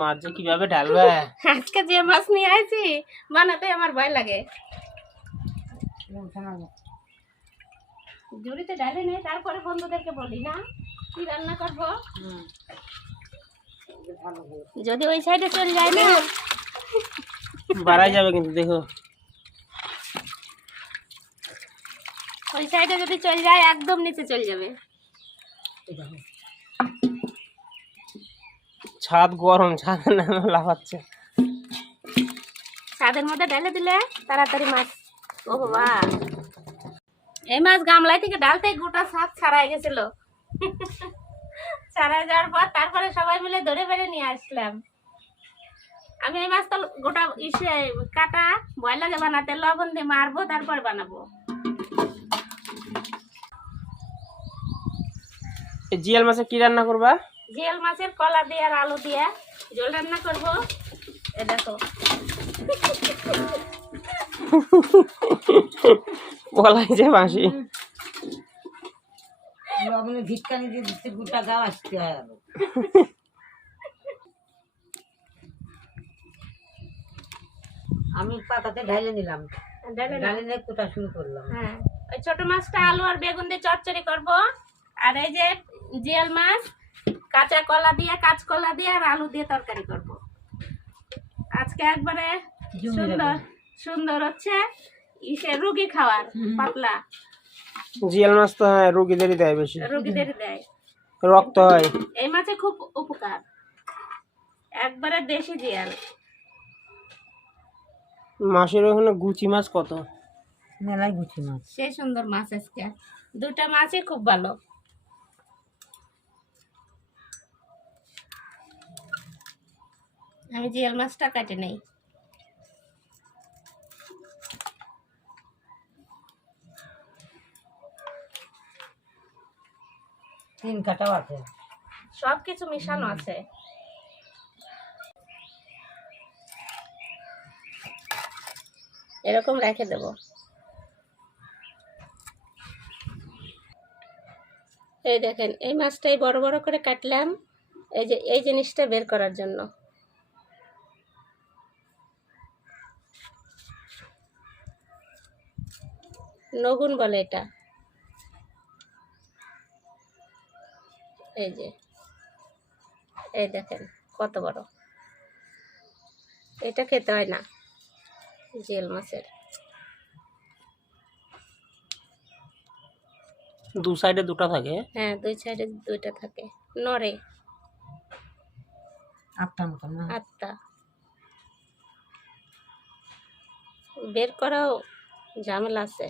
মাছ যে কিভাবে ঢালবে আজকে যে মাছ নিয়ে আইছি বানাতে আমার ভয় লাগে। ঝুড়িতে ঢালে নেই, তারপরে বন্ধুদেরকে বলি না কি রান্না করব। যদি ওই সাইডে চলে যায় না বাড়াই যাবে কিন্তু দেখো, ওই সাইডে যদি চলে যায় একদম নিচে চলে যাবে। ছাদ গরম, ছাদে নামে লাফাচ্ছে। ছাদের মধ্যে ঢেলে দিলে তাড়াতাড়ি মাছ। ও বাবা, এই মাছ গামলায় থেকে ডালতে গোটা ছাদ ছাড়াই গেছিল। ছাড়াই যাওয়ার পর তারপরে সবাই মিলে ধরে বেড়ে নিয়ে আসলাম। আমি এই মাছ তো গোটা ইসে কাটা ভয় লাগে বানাতে, লবণ দিয়ে মারবো তারপর বানাবো। জিয়াল মাছে কি রান্না করবা? জিয়াল মাছের কলা দিয়ে আর আলু দিয়ে ঝোল রান্না করবো। এ দেখো বলাই যে বাঁশি লবণে ভিটকানি দিয়ে দিতে গোটা গাও আসতে হয়। আমি পাতাতে ঢাইলে নিলাম, ঢাইলে নিয়ে কোটা শুরু করলাম। হ্যাঁ, ওই ছোট মাছটা আলু আর বেগুন দিয়ে চচ্চড়ি করবো। আর এই যে জিয়াল মাছ কাঁচা কলা দিয়ে, কাঁচকলা দিয়ে আর আলু দিয়ে তরকারি করব। আজকে একবারে সুন্দর সুন্দর হচ্ছে ইসে রুগী খাওয়ার পাতলা। জিয়াল মাছ তো হ্যাঁ রোগীদেরই দেয়, বেশি রুগীদের দেয়, রক্ত হয়। এই মাছে খুব উপকার, একবারে দেশি জিয়াল। মাছের ওখানে গুচি মাছ কত, মেলায় গুছি মাছ, সেই সুন্দর মাছ। আজকে দুটা মাছই খুব ভালো। আমি জিয়াল মাছটা কাটে নেই। তিন কাটাও আছে, সবকিছু মিশানো আছে। এরকম রেখে দেব। এই দেখেন, এই মাছটাই বড় বড় করে কাটলাম এই যে এই জিনিসটা বের করার জন্য। নগুন বলে এটা। এই যে এই দেখেন কত বড়, এটা খেতে হয় না জিয়াল মাছের। দু সাইডে দুটো থাকে। হ্যাঁ, দুই সাইডে দুইটা থাকে, নড়ে। আটটা মতো না, আত্মা বের করাও ঝামেলা আছে।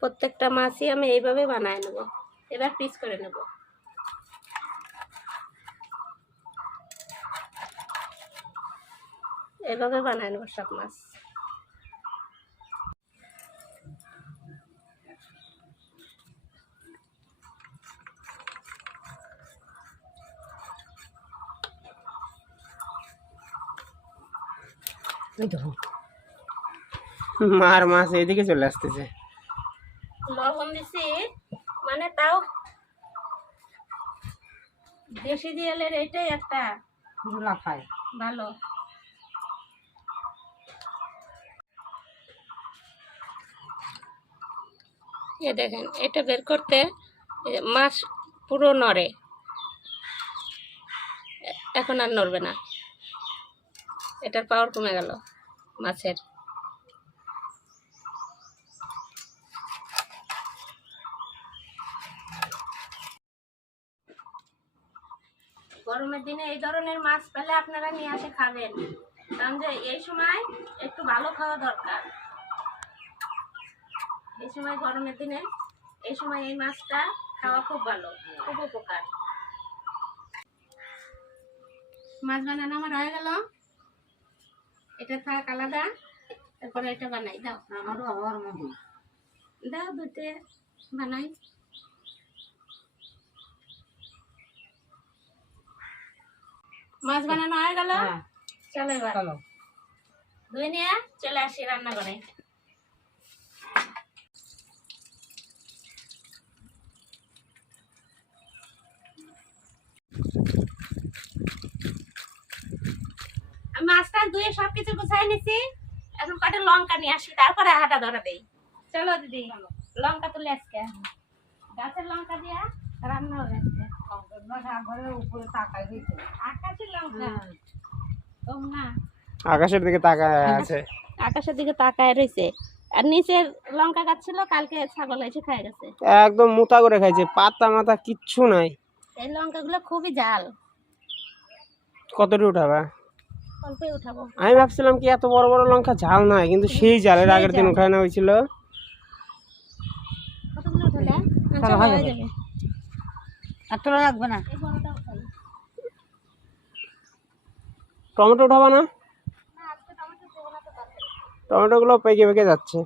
প্রত্যেকটা মাছই আমি এইভাবে বানায় নেব। এবার পিস করে নেব। এভাবে বানায় নেব সব মাছ। মার মাছ এদিকে চলে আসতেছে। লবণ দিছি মানে তাও দেশি জিয়ালের এইটাই একটা লাফায় ভালো। এ দেখেন, এটা বের করতে মাছ পুরো নড়ে, এখন আর নড়বে না। এটার পাওয়ার কমে গেল মাছের। গরমের দিনে এই ধরনের মাছ পেলে আপনারা নিয়ে আসে খাবেন, কারণ যে এই সময় একটু ভালো খাওয়া দরকার। এই সময় গরমের দিনে এই সময় এই মাছটা খাওয়া খুব ভালো, খুব উপকার। মাছ বানানো আমার হয়ে গেল, এটা থাক আলাদা। তারপরে এটা বানাই দাও, আমারও আমার মতো দাও দুটো বানাই। মাছ বানানো হয়ে গেল, চলো এবার চলো ধুয়ে নিয়ে চলে আসি রান্না করে। ধুয়ে সবকিছু গুছাই নিছি, এখন কটা লঙ্কা নিয়ে আসি, তারপরে হাঁটা ধরা দেই। চলো দিদি, লঙ্কা তুলে আজকে গাছের লঙ্কা দিয়া রান্না হবে আজকে। ঘরের উপরে তাকাই দিয়েছে। আকাশের লঙ্কা কম না, আকাশের দিকে তাকায় আছে। আকাশের দিকে তাকায় রয়েছে। আর নিচের লঙ্কা গাছ ছিল, কালকে ছাগল এসে খাই গেছে। একদম মোটা করে খাইছে, পাতা মাথা কিচ্ছু নাই। এই লঙ্কাগুলো খুবই ঝাল। কতটি উঠাবা? অল্পই উঠাবো। আমি ভাবছিলাম কি এত বড় বড় লঙ্কা ঝাল নয়, কিন্তু সেই ঝালের আগের দিন উঠায় না হয়েছিল। কতগুলো উঠালে? আচ্ছা, চলো, হয়ে হয়ে যাবে। যাবে। আর তোলা লাগবে না। এই বড়টা উঠাই। টমেটো উঠাবা না? না, আজকে টমেটো দেবো না তো তরকারি। টমেটো গুলো পেকে পেকে যাচ্ছে।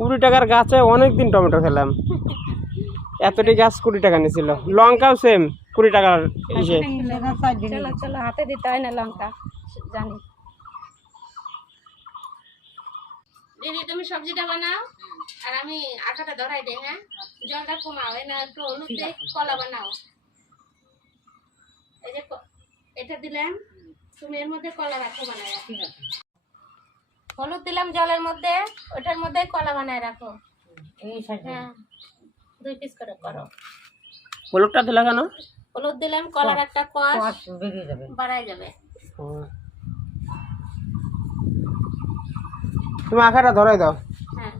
20 টাকার গাছে অনেক দিন টমেটো খেলাম। এতটি গাছ 20 টাকা নিয়েছিল। লঙ্কাও সেম 20 টাকার ইসে। চলো চলো, হাতে দিতে হয় না লঙ্কা, জানি। দিদি তুমি সবজিটা বানাও আর আমি আটাটা ধরাই দেই। হ্যাঁ, জলটা কমাও, না একটু হলুদ দিয়ে কলা বানাও। এই যে এটা দিলাম, তুমি এর মধ্যে কলা রাখো বানায়। হলুদ দিলাম জলের মধ্যে, ওটার মধ্যে কলা বানায় রাখো। হ্যাঁ, 2 পিস করে করো। হলুদটা দিলা কেন? হলুদ দিলাম, কলার একটা কষ বেরিয়ে যাবে। বাড়াই যাবে। তুমি আখাটা ধরাই দাও। হ্যাঁ,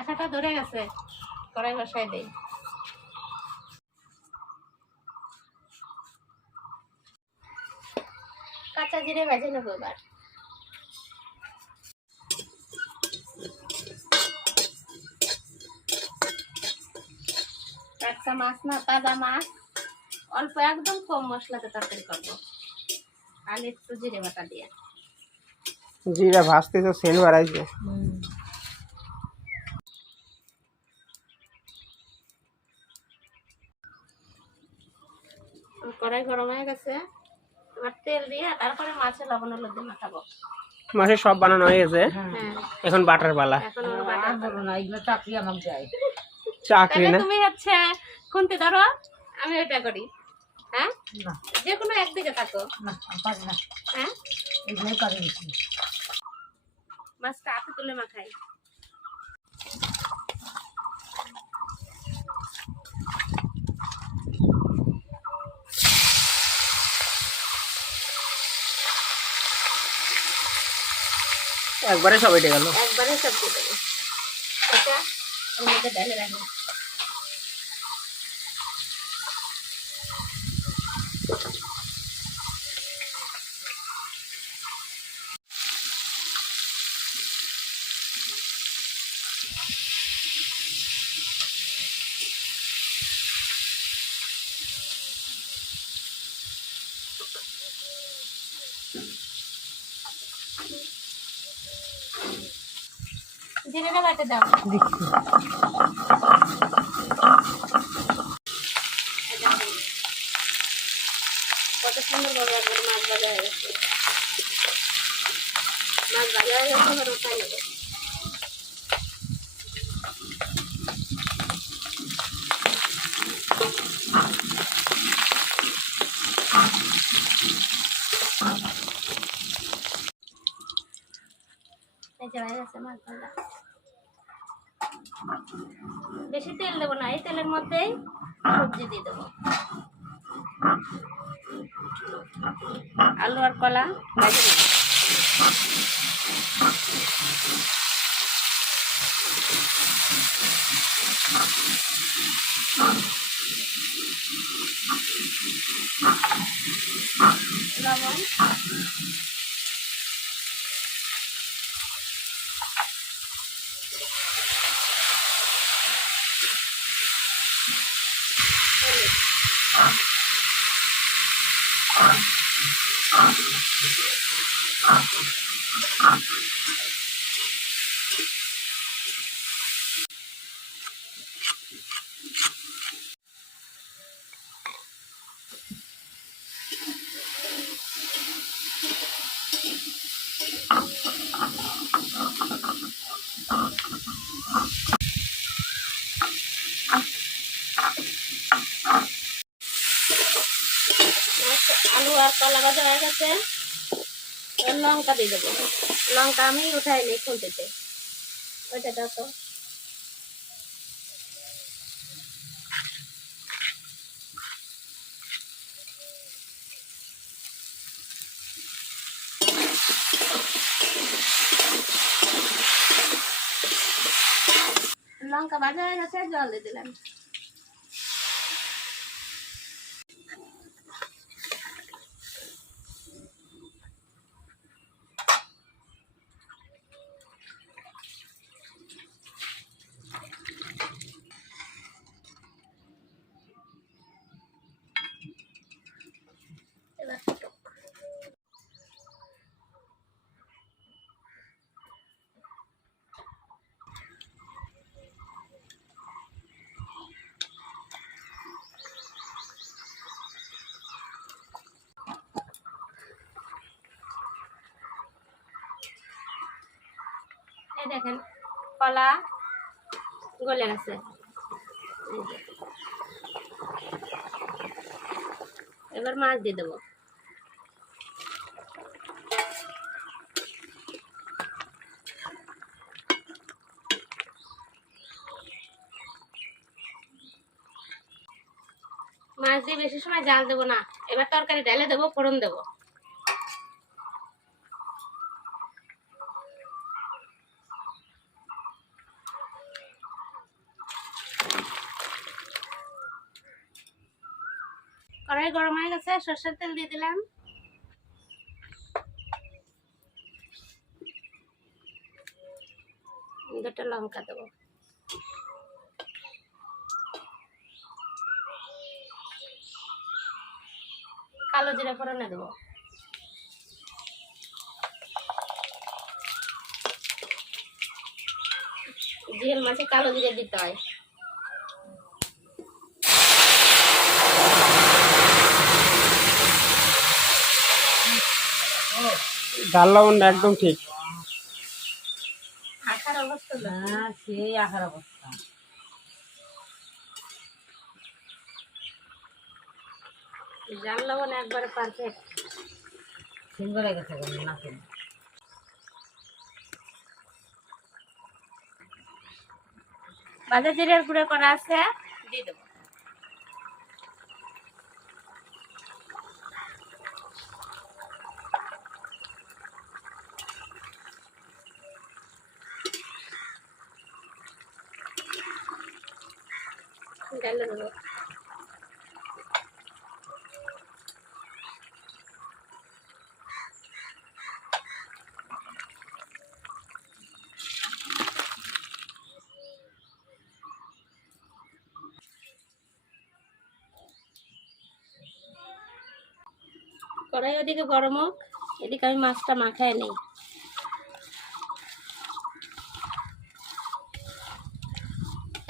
আঠাটা ধরে গেছে, কড়াই বসাই দেই। কাঁচা জিরে ভেজে নেবো এবার। টাটকা মাছ না, তাজা মাছ, অল্প একদম কম মশলাতে তরকারি করবো, আর একটু জিরে বাটা দিয়ে। জিরা ভাজতে তো সেন্ট বাড়াইছে। কড়াই গরম হয়ে গেছে, এবার তেল দিয়ে তারপরে মাছে লবণ হলুদ দিয়ে মাখাবো। মাছের সব বানানো হয়ে গেছে, হ্যাঁ, এখন বাটার পালা। এখন ওর বাটা বলো না, এগুলো চাকরি আমাকে যায়। চাকরি তাহলে না, তুমি হচ্ছে খুন্তি ধরো, আমি ওইটা করি। হ্যাঁ, না যে কোনো একদিকে থাকো। না, আমি পারি না। হ্যাঁ, এগুলোই করে দিচ্ছি। মাছটা হাতে তুলে মাখাই। একবারে সব এটে গেল। একবারে সব দিয়ে দেবো। এটা এর মধ্যে ঢেলে রাখবো। জিরেটা বাটে দাও। দিচ্ছি। কত সুন্দর বড় বড় মাছ ভাজা হয়ে গেছে। মাছ ভাজা হয়ে গেছে, এবার উঠাই নেবো। এই যে হয়ে গেছে মাছ ভাজা। বেশি তেল দেবো না, এই তেলের মধ্যেই সবজি দিয়ে দেবো। আলু আর কলা ভেজে নেব। লবণ, আর কলা ভাজা হয়ে গেছে, এবার লঙ্কা দিয়ে দেবো। লঙ্কা আমি উঠাই নিই খুলতেতে, ওইটা দাও তো। লঙ্কা ভাজা হয়ে গেছে, জল দিয়ে দিলাম। এবার ফুটুক। এই দেখেন কলা গলে গেছে। এই যে। এবার মাছ দিয়ে দেবো। মাছ দিয়ে বেশি সময় জাল দেবো না, এবার তরকারি ঢেলে দেবো, ফোড়ন দেবো। কড়াই গরম হয়ে গেছে, সরষের তেল দিয়ে দিলাম। দুটো লঙ্কা দেবো। কালো জিরা ফোড়নে দেবো। জিয়াল মাছে কালো জিরা দিতে হয়। ঝাল লবণটা একদম ঠিক। আখার অবস্থা না সেই আহার অবস্থা। জাল লবণ একবারে পারফেক্ট। সিঙ্গরে গেছে না কেন? ভাজা জিরার গুঁড়ো করা আছে, দিয়ে দেবো। ঢেলে দেবো। কড়াই ওদিকে গরম হোক, এদিকে আমি মাছটা মাখায় নিই।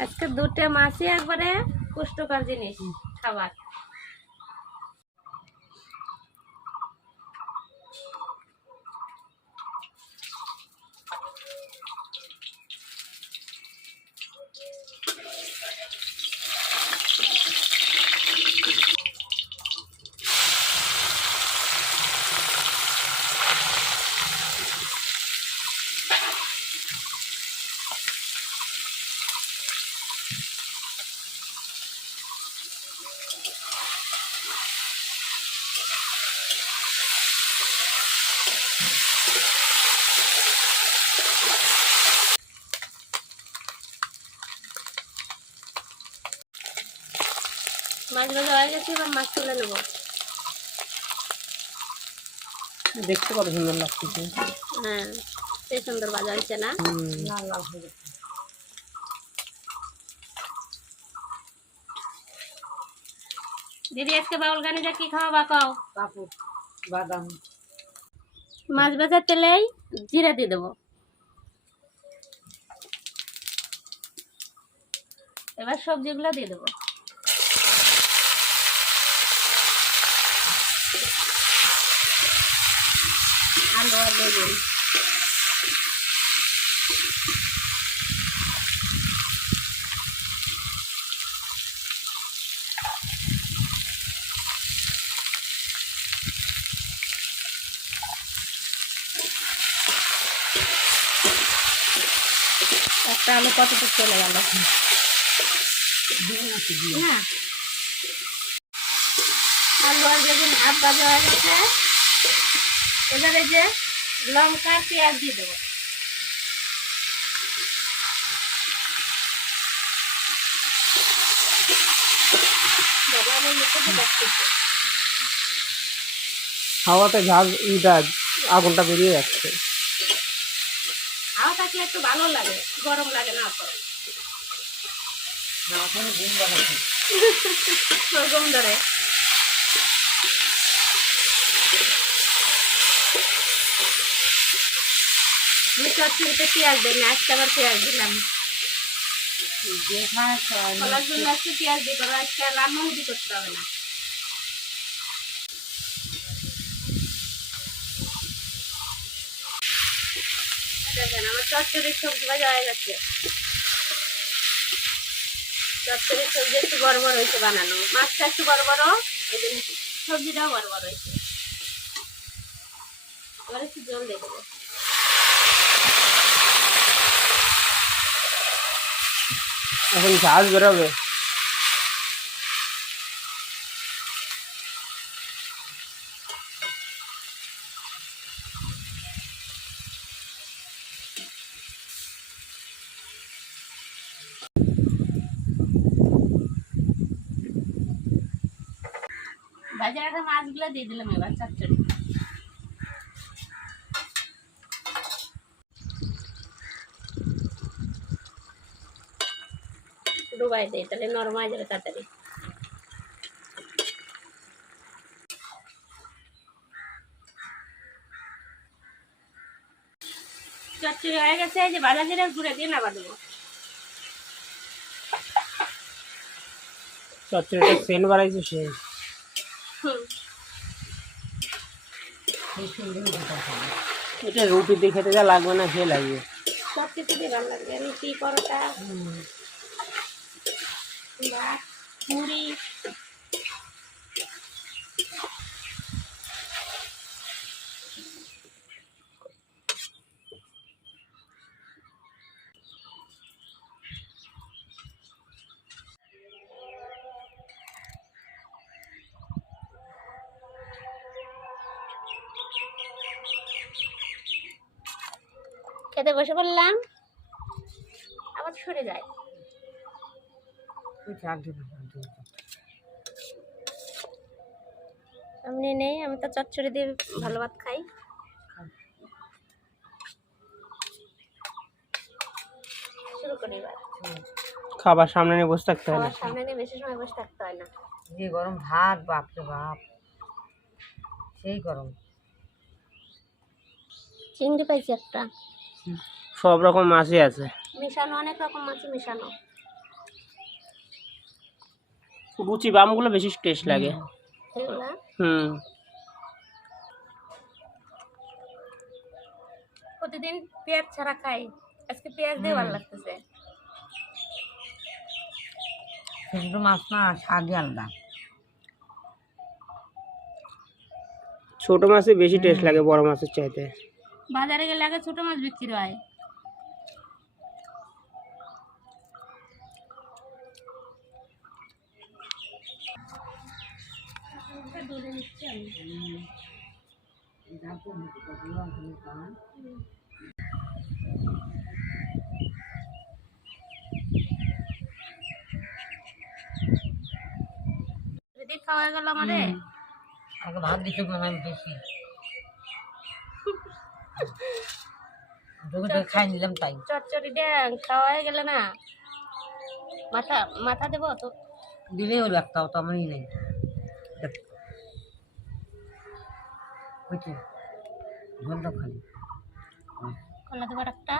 আজকে দুটো মাছই একবারে পুষ্টিকর জিনিস খাবার। মাছ ভাজা হয়ে গেছে, এবার মাছ তুলে নেবো। দেখতে কত সুন্দর লাগছে। হ্যাঁ, সেই সুন্দর ভাজা হয়েছে না? লাল লাল হয়ে গেছে। দিদি আজকে বাউল গানি যা কি খাওয়া বা খাও? কাপড় বাদাম মাছ ভাজার তেলেই জিরা দিয়ে দেবো। এবার সবজিগুলো দিয়ে দেবো। আলু আর বেগুন। একটা আলু কতটুকু চলে গেল না। আলু আর বেগুন হাফ ভাজা হয়ে গেছে, এবারে যে লঙ্কা আর পেঁয়াজ দিয়ে দেবো। বাবা আমার মুখে তো ডাকতেছে। হাওয়াতে ঝাঁজ আগুনটা বেরিয়ে যাচ্ছে। হাওয়া থাকলে একটু ভালো লাগে, গরম লাগে না তো। গরম ধরে আমি চচ্চড়িতে পেঁয়াজ দিই না, আজকে আবার পেঁয়াজ দিলাম। কলার জন্য আজকে পেঁয়াজ দিয়ে করো, আজকে আর রান্নাও করতে হবে না। দেখেন আমার চচ্চড়ির সবজি ভাজা হয়ে গেছে। চচ্চড়ির সবজি একটু বড় বড় হয়েছে বানানো, মাছটা একটু বড় বড়, এই জন্য সবজিটাও বড় বড় হয়েছে। এবার একটু জল দিয়ে দেবো। এখন ঝাঁজ বেরোবে। ভাজা রাখা মাছগুলো দিয়ে দিলাম এবার চচ্চড়ি। ডুবাই দেয় তাহলে নরম হয়ে যাবে তাড়াতাড়ি। চচ্চড়ি হয়ে গেছে, এই যে ভাজা জিরা গুঁড়ো দিয়ে নাবা দেবো। চচ্চড়িটা সেন্ট বাড়াইছে সে। এটা রুটি দিয়ে খেতে যা লাগবে না সে লাগবে। সব কিছু দিয়ে ভালো লাগবে, রুটি পরোটা ভাত মুড়ি। খেতে বসে বললাম আবার সরে যায়। সামনে নেই, আমি তো চচ্চড়ি দিয়ে ভালো ভাত খাই। শুরু করি এবার। খাবার সামনে নিয়ে বসে থাকতে হয় না। খাবার সামনে নিয়ে বেশি সময় বসে থাকতে হয় না। যে গরম ভাত, বাপরে বাপ, সেই গরম। চিংড়ি পাইছি একটা, সব রকম মাছই আছে, মিশানো অনেক রকম মাছ মিশানো। গুচি বামগুলো বেশি টেস্ট লাগে। এগুলা প্রতিদিন পেঁয়াজ ছাড়া খাই, আজকে পেঁয়াজ দিয়ে ভালো লাগতেছে। ছোট মাছ না স্বাদই আলাদা। ছোট মাছই বেশি টেস্ট লাগে বড় মাছের চাইতে। বাজারে গেলে আগে ছোট মাছ বিক্রি হয়। যদি খাওয়া গেল আমারে আগে ভাত দিতে মনে হয় বেশি, খাই নিলাম তাই। চচ্চড়ি দিয়ে খাওয়া হয়ে গেলে না, মাথা মাথা দেবো তো দিলেই হলো, একটাও তো আমারই নেই। ঘন্টা খালি কলা দেবার একটা।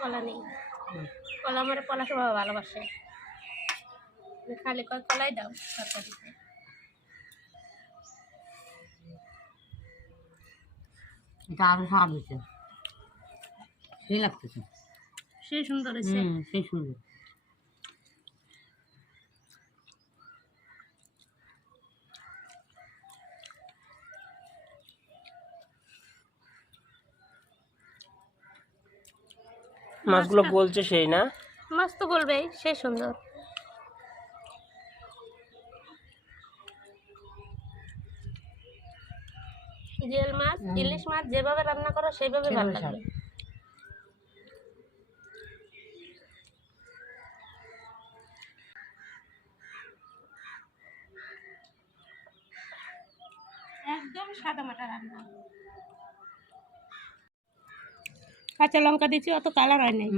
কলা নেই, কলা আমার কলা সবাই ভালোবাসে, খালি কয় কলাই দাও তরকারিতে। এটা আরো স্বাদ হয়েছে, সেই লাগতেছে। সেই সুন্দর হয়েছে। সেই সুন্দর। মাছগুলো বলছে সেই না? মাছ তো বলবেই, সেই সুন্দর। জিয়াল মাছ, ইলিশ মাছ যেভাবে রান্না করো সেইভাবে ভালো লাগবে। একদম সাদা মাটা রান্না। কাঁচা লঙ্কা দিচ্ছি, অত কালার হয় নাই।